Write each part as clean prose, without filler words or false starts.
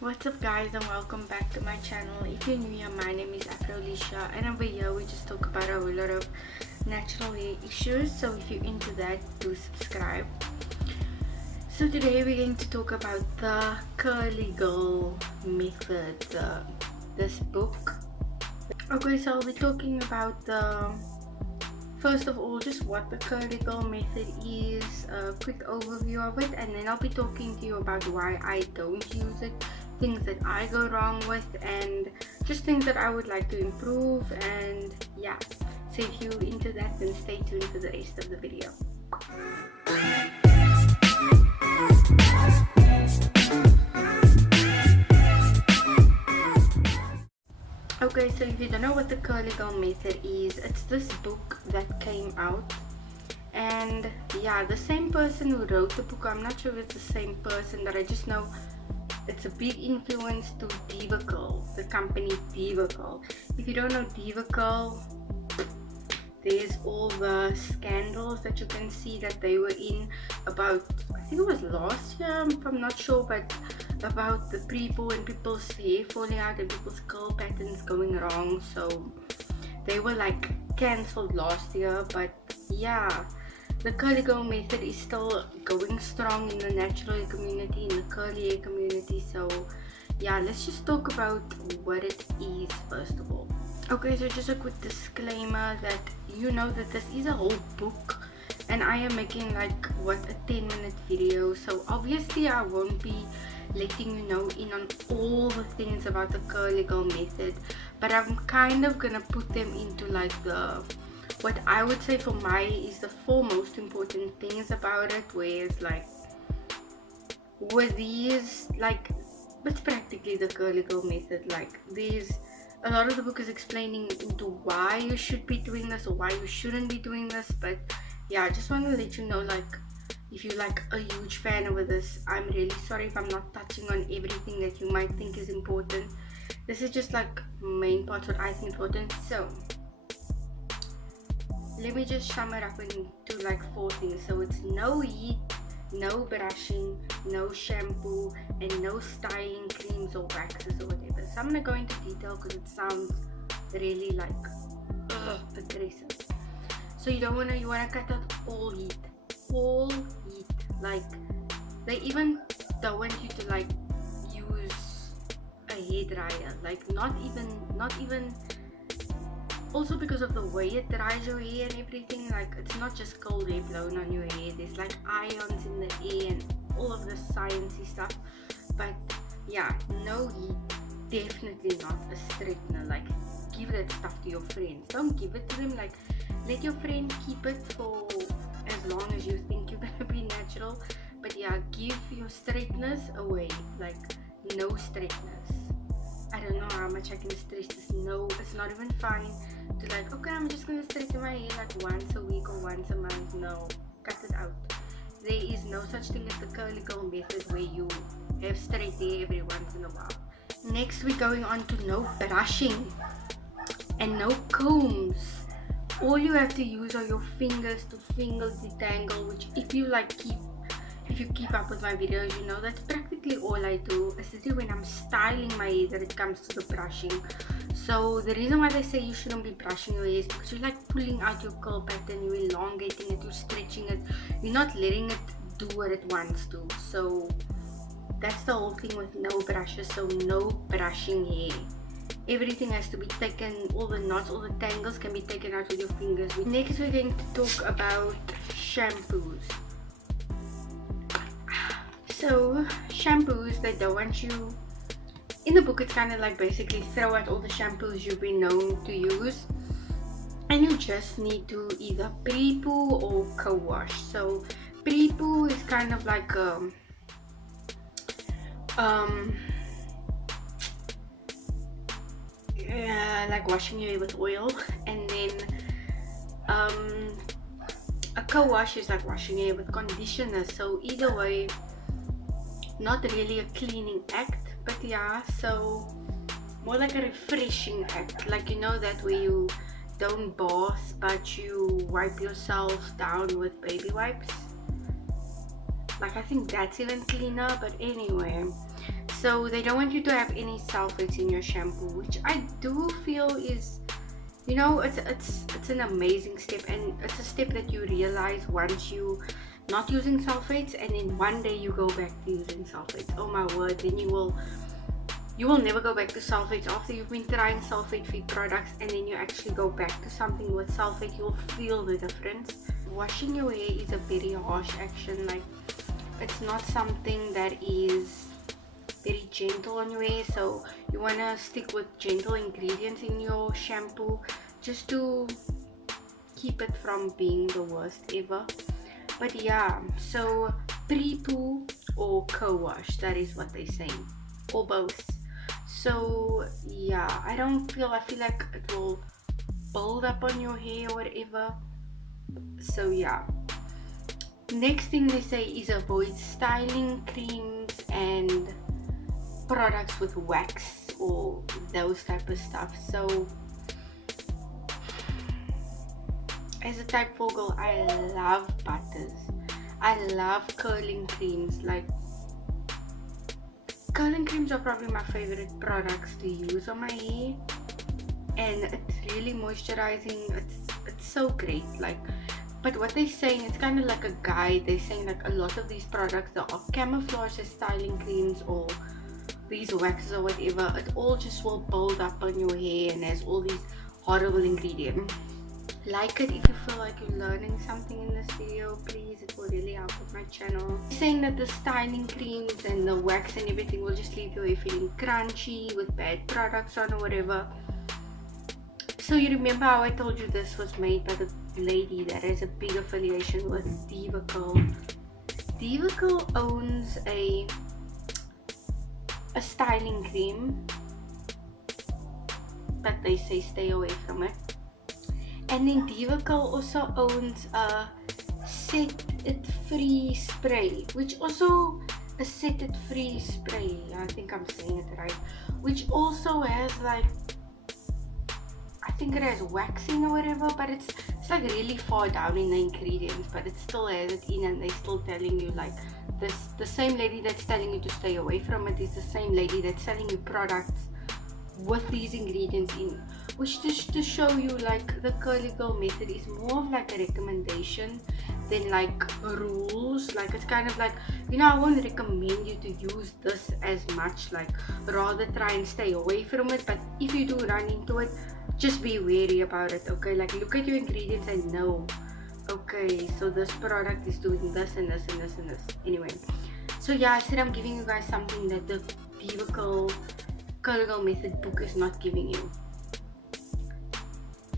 What's up guys, and welcome back to my channel. If you're new here, my name is Afrolisha, and over here we just talk about a whole lot of natural hair issues. So if you're into that, do subscribe. So today we're going to talk about the Curly Girl Method, this book. Okay, so I'll be talking about first of all, just what the Curly Girl Method is, a quick overview of it, and then I'll be talking to you about why I don't use it, things that I go wrong with, and just things that I would like to improve. And yeah, so if you're into that, then stay tuned for the rest of the video. Okay, so if you don't know what the Curly Girl Method is, it's this book that came out, and yeah, the same person who wrote the book, I'm not sure if it's the same person, but I just know it's a big influence to Diva Curl, the company Diva Curl. If you don't know Diva Curl, there's all the scandals that you can see that they were in about, I think it was last year, I'm not sure, but about the people and people's hair falling out and people's curl patterns going wrong. So they were like cancelled last year, but yeah, the Curly Girl Method is still going strong in the natural hair community, in the curly hair community. So yeah, let's just talk about what it is first of all. Okay, so just a quick disclaimer that you know that this is a whole book and I am making like what, a 10-minute video, so obviously I won't be letting you know in on all the things about the Curly Girl Method, but I'm kind of gonna put them into like the, what I would say for my is the 4 most important things about it, whereas like with these, like it's practically the Curly Girl Method. Like there's a lot of the book is explaining into why you should be doing this or why you shouldn't be doing this, but yeah, I just want to let you know, like if you're like a huge fan of this, I'm really sorry if I'm not touching on everything that you might think is important. This is just like main parts what I think important. So let me just sum it up into like 4 things. So it's no heat, no brushing, no shampoo, and no styling creams or waxes or whatever. So I'm gonna go into detail because it sounds really like aggressive. So you wanna cut out all heat. Like they even don't want you to like use a hairdryer. Like not even also because of the way it dries your hair and everything. Like it's not just cold air blown on your hair, there's like ions in the air and all of the sciencey stuff. But yeah, no heat, definitely not a straightener. Like give that stuff to your friends, don't give it to them. Like let your friend keep it for as long as you think you're gonna be natural, but yeah, give your straighteners away. Like no straighteners. I don't know how much I can stress this. No, it's not even fine to like, okay, I'm just gonna straighten my hair like once a week or once a month. No, cut it out. There is no such thing as the Curly Girl Method where you have straight hair every once in a while. Next, we're going on to no brushing and no combs. All you have to use are your fingers to finger detangle, which if you keep up with my videos, you know that's practically all I do, especially when I'm styling my hair, that it comes to the brushing. So the reason why they say you shouldn't be brushing your hair is because you're like pulling out your curl pattern, you're elongating it, you're stretching it, you're not letting it do what it wants to. So that's the whole thing with no brushes. So no brushing hair. Everything has to be taken, all the knots, all the tangles can be taken out with your fingers. Next we're going to talk about shampoos. So shampoos, they don't want you, in the book it's kind of like basically throw out all the shampoos you've been known to use, and you just need to either pre-poo or co-wash. So pre-poo is kind of like like washing your hair with oil, and then a co-wash is like washing your hair with conditioner. So either way, not really a cleaning act, but yeah, so more like a refreshing act. Like, you know, that where you don't bath but you wipe yourself down with baby wipes. Like I think that's even cleaner, but anyway. So they don't want you to have any sulfates in your shampoo, which I do feel is, you know, it's an amazing step, and it's a step that you realize once you not using sulfates, and then one day you go back to using sulfates. Oh my word, then you will never go back to sulfates after you've been trying sulfate-free products, and then you actually go back to something with sulfate. You'll feel the difference. Washing your hair is a very harsh action. Like, it's not something that is very gentle on your hair, so you want to stick with gentle ingredients in your shampoo just to keep it from being the worst ever. But yeah, so pre-poo or co-wash, that is what they're saying, or both. So yeah, I feel like it will build up on your hair or whatever. So yeah, next thing they say is avoid styling creams and products with wax or those type of stuff. So as a type 4 girl, I love butters, I love curling creams. Like, curling creams are probably my favorite products to use on my hair, and it's really moisturizing. It's so great. Like, but what they're saying, it's kind of like a guide. They're saying like a lot of these products that are camouflaged as styling creams or these waxes or whatever, it all just will build up on your hair and has all these horrible ingredients. Like it if you feel like you're learning something in this video, please, it will really help with my channel. Saying that the styling creams and the wax and everything will just leave your hair feeling crunchy with bad products on or whatever. So you remember how I told you this was made by the lady that has a big affiliation with Diva Curl. Diva Curl owns a styling cream, but they say stay away from it. And then Diva Curl also owns a set it free spray, which also a set it free spray, I think I'm saying it right, which also has like, I think it has wax in or whatever, but it's like really far down in the ingredients, but it still has it in, and they're still telling you like this. The same lady that's telling you to stay away from it is the same lady that's selling you products with these ingredients in, which just to show you like the Curly Girl method is more of like a recommendation than like rules. Like, it's kind of like, you know, I won't recommend you to use this as much, like rather try and stay away from it. But if you do run into it, just be wary about it, okay? Like, look at your ingredients and know, okay, so this product is doing this and this and this and this. Anyway, so yeah, I said I'm giving you guys something that the Diva Curl Curly Girl method book is not giving you.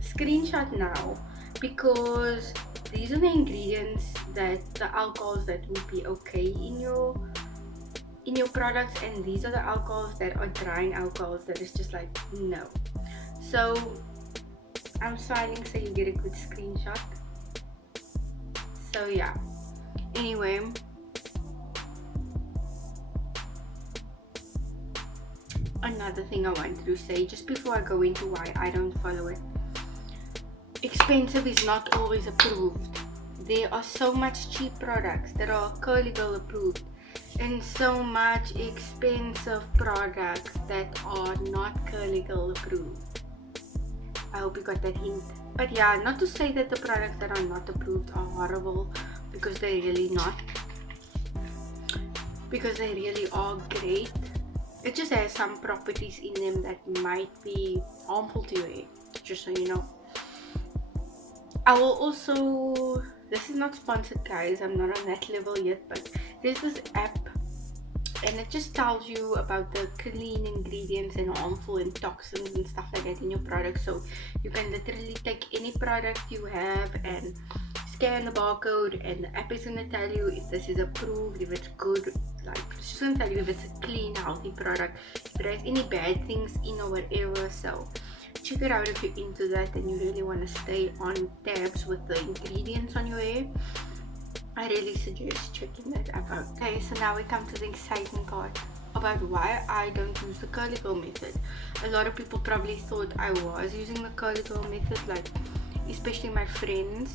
Screenshot now, because these are the ingredients, that the alcohols that would be okay in your products, and these are the alcohols that are drying alcohols that is just like no. So I'm smiling so you get a good screenshot. So yeah, anyway, another thing I wanted to say just before I go into why I don't follow it. Expensive is not always approved. There are so much cheap products that are Curly Girl approved, and so much expensive products that are not Curly Girl approved. I hope you got that hint. But yeah, not to say that the products that are not approved are horrible, because they're really not. Because they really are great. It just has some properties in them that might be harmful to your hair, just so you know. I will also, this is not sponsored guys, I'm not on that level yet, but there's this app and it just tells you about the clean ingredients and harmful and toxins and stuff like that in your product. So you can literally take any product you have and scan the barcode, and the app is going to tell you if this is approved, if it's good, like it's just going to tell you if it's a clean, healthy product, if it has any bad things in or whatever. So check it out if you're into that and you really want to stay on tabs with the ingredients on your hair. I really suggest checking that app out. Okay, so now we come to the exciting part about why I don't use the Curly Girl method. A lot of people probably thought I was using the Curly Girl method, like especially my friends,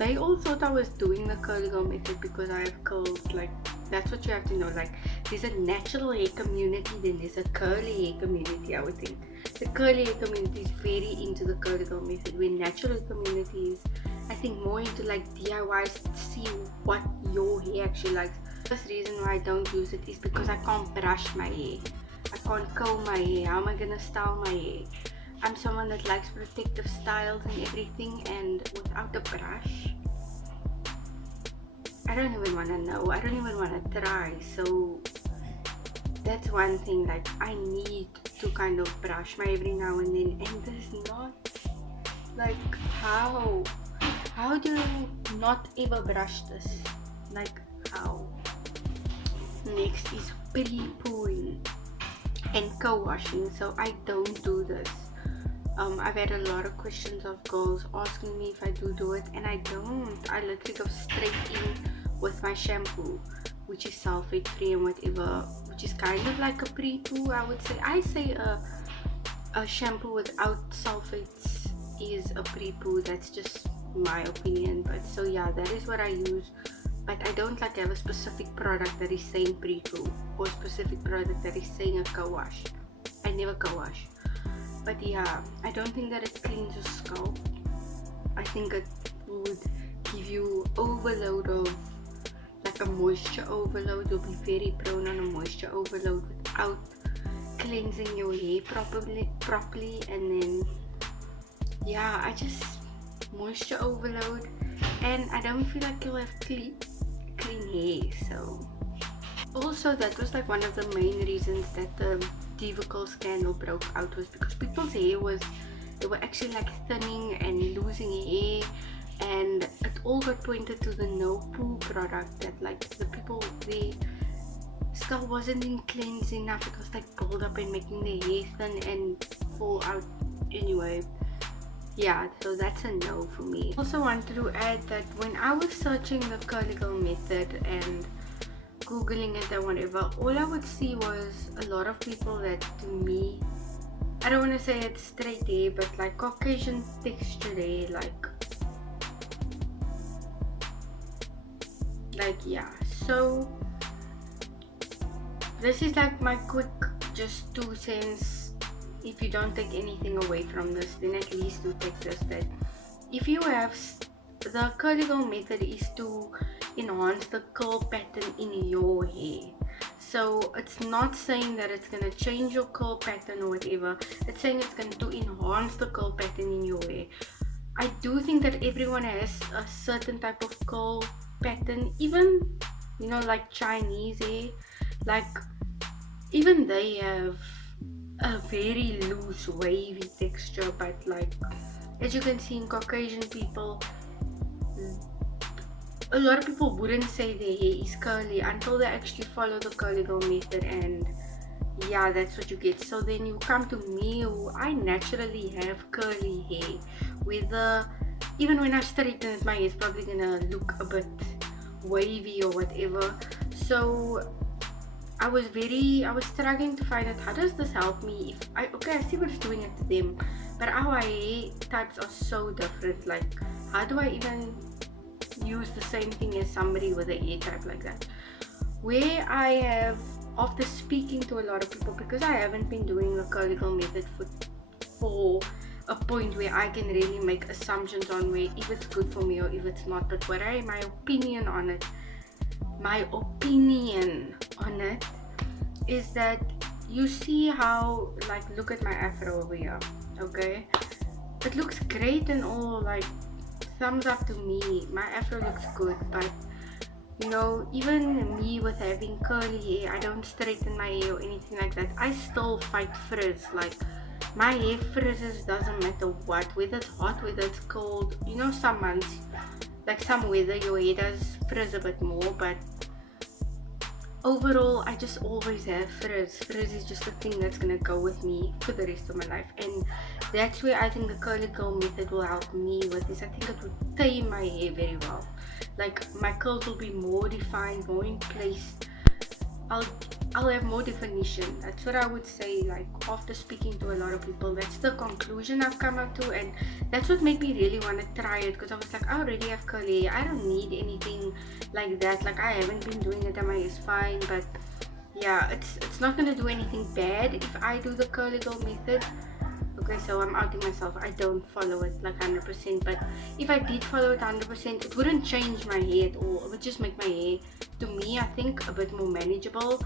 they all thought I was doing the curly girl method because I have curls. Like, that's what you have to know. Like, there's a natural hair community, then there's a curly hair community. I would think the curly hair community is very into the curly girl method, where natural hair community is, I think, more into like DIYs to see what your hair actually likes. The first reason why I don't use it is because I can't brush my hair. I can't comb my hair. How am I gonna style my hair? I'm someone that likes protective styles and everything, and without a brush, I don't even want to know. I don't even want to try. So that's one thing. Like, I need to kind of brush my every now and then, and there's not, like, how do you not ever brush this? Like, how? Next is pre-pooing and co-washing. So I don't do this. I've had a lot of questions of girls asking me if I do it, and I don't. I literally go straight in with my shampoo, which is sulfate free and whatever, which is kind of like a pre-poo, I would say. I say a shampoo without sulfates is a pre-poo. That's just my opinion. But so yeah, that is what I use. But I don't like have a specific product that is saying pre-poo or a specific product that is saying a co-wash. I never co-wash. But yeah, I don't think that it cleans your scalp. I think it would give you overload of, like, a moisture overload. You'll be very prone on a moisture overload without cleansing your hair properly. And then yeah, I just moisture overload, and I don't feel like you'll have clean hair. So also, that was like one of the main reasons that the Diva scandal broke out, was because people's hair they were actually like thinning and losing hair, and it all got pointed to the no poo product, that like the people, their scalp wasn't in cleansed enough. It was like build up and making their hair thin and fall out. Anyway, yeah, so that's a no for me. Also wanted to add that when I was searching the curly girl method and googling it and whatever, all I would see was a lot of people that, to me, I don't want to say it's straight hair, but like Caucasian texture hair, like yeah. So this is like my quick just 2 cents. If you don't take anything away from this, then at least do take this, that if you have, the curly girl method is to enhance the curl pattern in your hair. So it's not saying that it's going to change your curl pattern or whatever. It's saying it's going to enhance the curl pattern in your hair. I do think that everyone has a certain type of curl pattern, even, you know, like Chinese hair, like even they have a very loose wavy texture. But like, as you can see in Caucasian people, a lot of people wouldn't say their hair is curly until they actually follow the curly girl method, and yeah, that's what you get. So then you come to me, who I naturally have curly hair, whether even when I straighten it, my hair is probably gonna look a bit wavy or whatever. So I was struggling to find out, how does this help me? If I see what it's doing it to them, but our hair types are so different. Like, how do I even use the same thing as somebody with a hair type like that? Where I have, after speaking to a lot of people, because I haven't been doing the curly girl method for a point where I can really make assumptions on where if it's good for me or if it's not. But my opinion on it is that, you see how, like, look at my afro over here, okay? It looks great and all, like, thumbs up to me, my afro looks good. But you know, even me with having curly hair, I don't straighten my hair or anything like that. I still fight frizz. Like, my hair frizzes, doesn't matter what, whether it's hot, whether it's cold. You know, some months, like some weather, your hair does frizz a bit more, but overall, I just always have frizz. Frizz is just a thing that's gonna go with me for the rest of my life, and that's where I think the curly girl method will help me with this. I think it would tame my hair very well. Like, my curls will be more defined, more in place. I'll I'll have more definition. That's what I would say. Like after speaking to a lot of people, that's the conclusion I've come up to, and that's what made me really want to try it, because I was like, I already have curly hair. I don't need anything like that. Like I haven't been doing it and my hair is fine, but yeah, it's not gonna do anything bad if I do the curly girl method. Okay, so I'm outing myself. I don't follow it like 100%, but if I did follow it 100%, it wouldn't change my hair at all. It would just make my hair, to me, I think, a bit more manageable,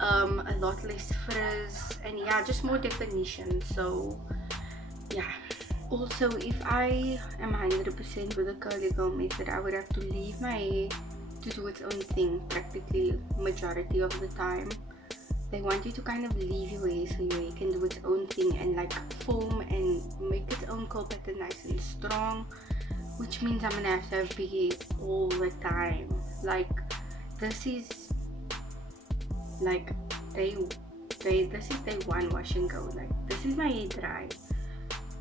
a lot less frizz, and yeah, just more definition. So yeah. Also, if I am 100% with the curly girl method, I would have to leave my hair to do its own thing practically majority of the time. They want you to kind of leave your hair so your hair can do its own thing and like form and make its own curl pattern nice and strong, which means I'm gonna have to have big hair all the time. Like this is like this is day one wash and go. Like this is my hair dry.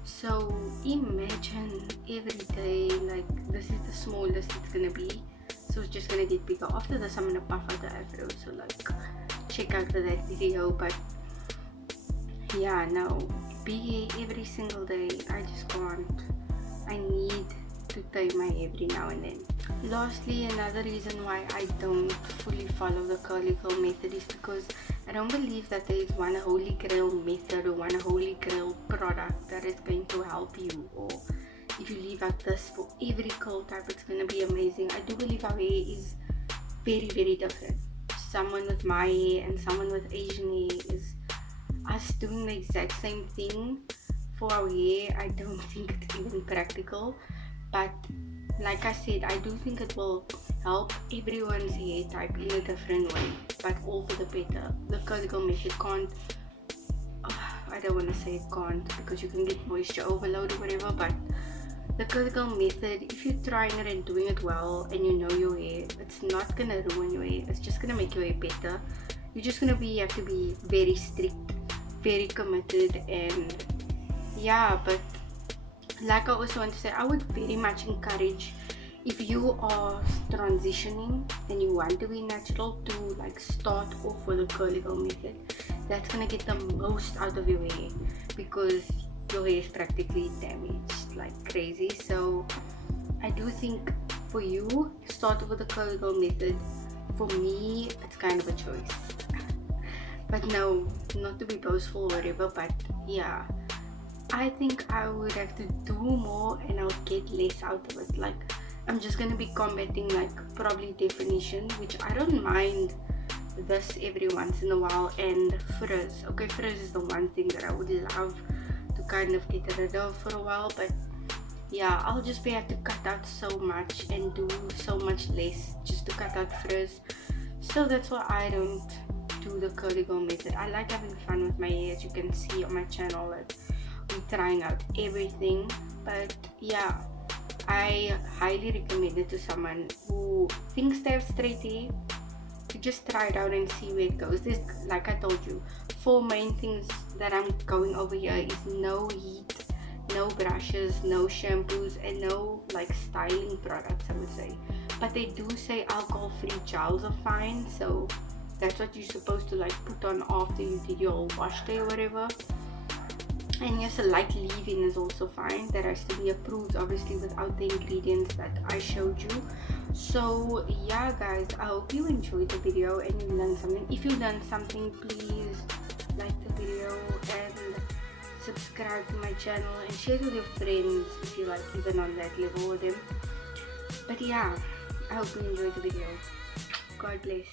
So imagine every day, like this is the smallest it's gonna be. So it's just gonna get bigger. After this I'm gonna puff out the afro, so like check out that video. But yeah, no, big hair every single day, I just can't. I need to tie my hair every now and then. Lastly, another reason why I don't fully follow the curly girl method is because I don't believe that there is one holy grail method or one holy grail product that is going to help you, or if you leave out this for every curl type it's going to be amazing. I do believe our hair is very, very different. Someone with my hair and someone with Asian hair is us doing the exact same thing for our hair. I don't think it's even practical, but like I said, I do think it will help everyone's hair type in a different way, but all for the better. The curly girl method can't, I don't want to say it can't, because you can get moisture overload or whatever, but the curly girl method, if you're trying it and doing it well and you know your hair, it's not gonna ruin your hair, it's just gonna make your hair better. You're just gonna have to be very strict, very committed, and yeah. But like I also want to say, I would very much encourage, if you are transitioning and you want to be natural, to like start off with the curly girl method. That's gonna get the most out of your hair, because your hair is practically damaged like crazy. So I do think for you, start with the curly girl method. For me, it's kind of a choice. But no, not to be boastful or whatever, but yeah, I think I would have to do more and I'll get less out of it. Like I'm just gonna be combating like probably definition, which I don't mind this every once in a while, and frizz. Okay, frizz is the one thing that I would love to kind of get rid of for a while, but yeah, I'll just have to cut out so much and do so much less just to cut out frizz. So that's why I don't do the curly girl method. I like having fun with my hair, as you can see on my channel, that we're trying out everything. But yeah, I highly recommend it to someone who thinks they have straight hair, to just try it out and see where it goes. There's, like I told you, 4 main things that I'm going over here is no heat, no brushes, no shampoos, and no like styling products, I would say. But they do say alcohol-free gels are fine, so that's what you're supposed to like put on after you did your wash day or whatever. And yes, a light leave-in is also fine. That has to be approved, obviously, without the ingredients that I showed you. So yeah guys, I hope you enjoyed the video and you learned something. If you learned something, please like the video and subscribe to my channel and share it with your friends if you like, even on that level with them. But yeah, I hope you enjoyed the video. God bless.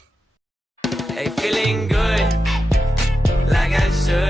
Hey, feeling good like I should.